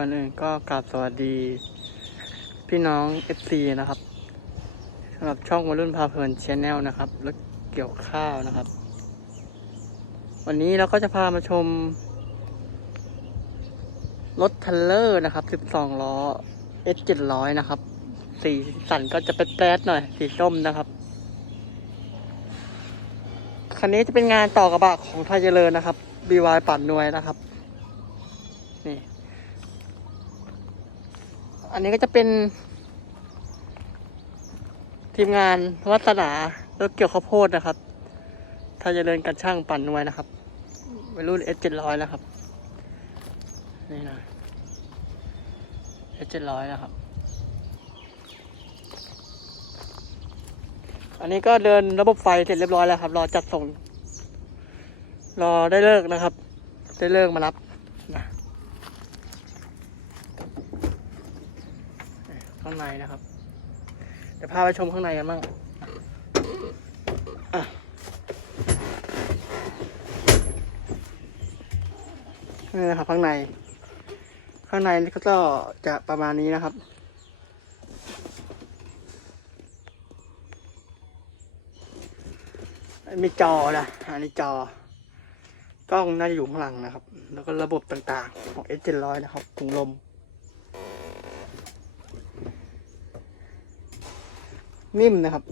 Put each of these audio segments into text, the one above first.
ก่อนอื่นก็กราบสวัสดี พี่น้อง FC นะครับสำหรับช่องวัยรุ่นพาเพลินชแนลนะครับรถเกี่ยวข้าวนะครับ วันนี้เราก็จะพามาชม รถทัลเลอร์นะครับ 12 ล้อ S 700 นะครับ สีสันก็จะเป็นแป๊ดหน่อย สีส้มนะครับ คันนี้จะเป็นงานต่อกระบะของไทยเจริญนะครับ BY ปัดนวยนะครับ อันนี้ก็จะเป็น ทีมงานวัสนารถเกี่ยวข้าวโพดนะครับไทยเจริญกันช่างปั่นนวยนะครับวัยรุ่น S 700นะครับ นี่นะ S 700นะครับ อันนี้ก็เดินระบบไฟเสร็จเรียบร้อยแล้วครับ รอจัดส่ง รอได้เลิกนะครับ ได้เลิกมารับนะ ข้างในนะครับเดี๋ยวพาไปชมข้างในกันบ้างนี่นะครับข้างใน ข้างในก็จะประมาณนี้นะครับมีจอนะอันนี้จอกล้องน่าจะอยู่ข้างหลังนะครับ แล้วก็ระบบต่างๆของ S 700 นะครับถุงลม นิ่มนะครับ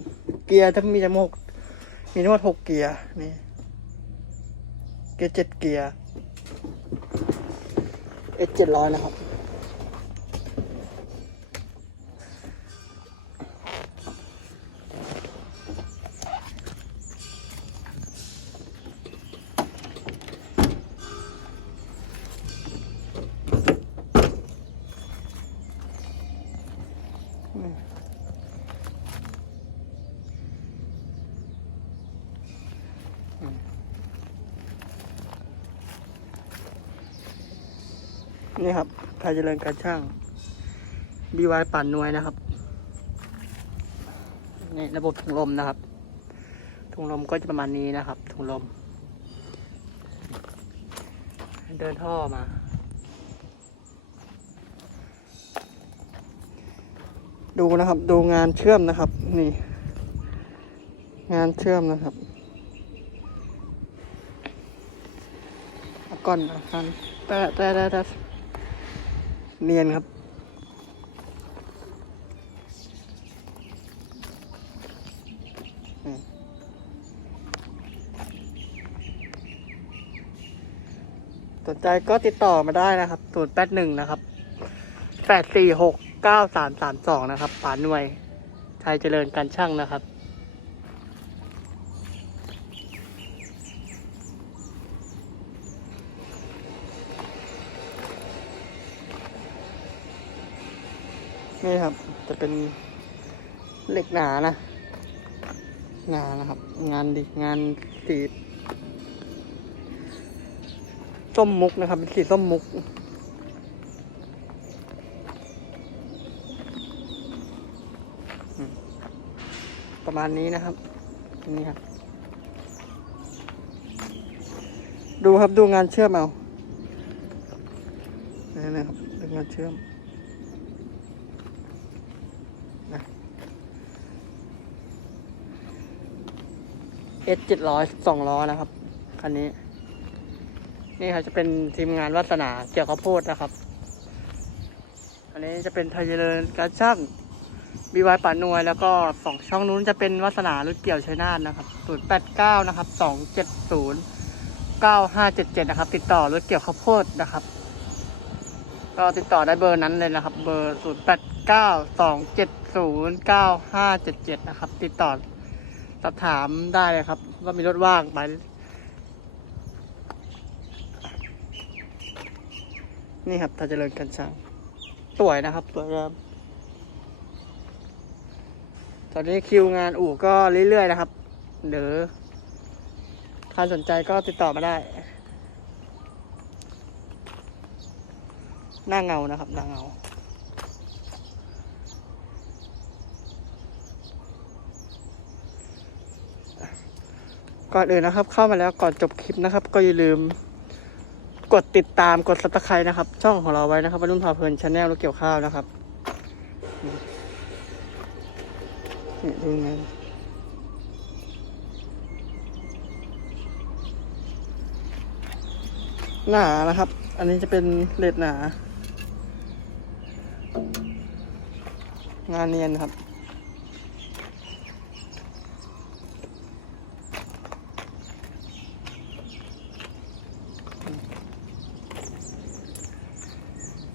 เกียร์ถ้ามีทั้งหมดมีทั้งหมดหกเกียร์นี่เกียร์เจ็ดเกียร์เอสเจ็ดร้อยนะครับ นี่ครับไทยเจริญการช่าง BY ปั่นนวยนะครับ นี่ระบบถุงลมนะครับ ถุงลมก็จะประมาณนี้นะครับ ถุงลม เดินท่อมา ดูนะครับ ดูงานเชื่อมนะครับ นี่ งานเชื่อมนะครับอาก่อนเอากันแต่แต่แต่แต่ เนียนครับ สนใจก็ติดต่อมาได้นะครับศูนย์แปดหนึ่งนะครับแปดสี่หกเก้าสามสามสองนะครับป่าหน่วย ชายเจริญการช่างนะครับ นี่ครับ จะเป็นเหล็กหนานะ หนานะครับ งานดีงานสีส้มมุกนะครับ เป็นสีส้มมุกประมาณนี้นะครับ นี่ครับ ดูครับดูงานเชื่อมเอานี่นะครับดูงานเชื่อม เอสเจ็ดร้อยสองล้อนะครับ คันนี้ นี่ครับจะเป็นทีมงานวัสนาเกี่ยวข้าวโพดนะครับ อันนี้จะเป็นไทยเจริญการช่างบีวายป่านวย แล้วก็สองช่องนู้นจะเป็นวัสนารุ่นเกี่ยวชัยนาทนะครับศูนย์แปดเก้านะครับสองเจ็ดศูนย์เก้าห้าเจ็ดเจ็ดนะครับ ติดต่อรถเกี่ยวข้าวโพดนะครับ ก็ติดต่อได้เบอร์นั้นเลยนะครับ เบอร์ศูนย์แปดเก้าสองเจ็ดศูนย์เก้าห้าเจ็ดเจ็ดนะครับ ติดต่อ สอบถามได้เลยครับ ว่ามีรถว่างไป นี่ครับถ้าเจริญกันช่างสวยนะครับสวยงามตอนนี้คิวงานอู่ก็เรื่อยๆนะครับเดี๋ยวใครสนใจก็ติดต่อมาได้ หน้าเงานะครับ หน้าเงา ก่อนอื่นนะครับ เข้ามาแล้วก่อนจบคลิปนะครับ ก็อย่าลืม กดติดตามกด subscribe นะครับ ช่องของเราไว้นะครับวัยรุ่นพาเพลินชาแนลรถเกี่ยวข้าวนะครับนี่ดูไงหนานะครับ อันนี้จะเป็นเลดหนา งานเนียนครับ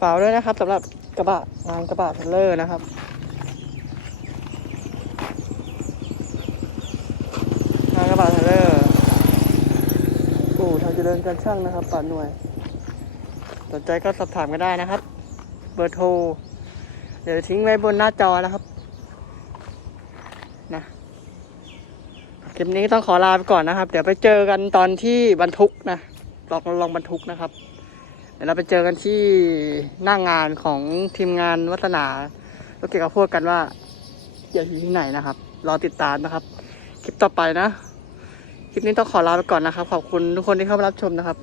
ฝาด้วยนะครับสำหรับกระบะงานกระบะเทรลเลอร์นะครับงานกระบะเทรลเลอร์อู่ทางเจริญการช่างนะครับป่าหน่วย สนใจก็สอบถามกันได้นะครับ เบอร์โทร เดี๋ยวทิ้งไว้บนหน้าจอนะครับนะคลิปนี้ต้องขอลาไปก่อนนะครับ เดี๋ยวไปเจอกันตอนที่บรรทุกนะลองลองบรรทุกนะครับ ดี๋ยวเราไปเจอกันที่หน้างงานของทีมงานวัฒนารถเกี่ยวกับพวกกันว่าเกี่ยวอยู่ที่ไหนนะครับ รอติดตามนะครับ คลิปต่อไปนะ คลิปนี้ต้องขอลาไปก่อนนะครับ ขอบคุณทุกคนที่เข้ามารับชมนะครับ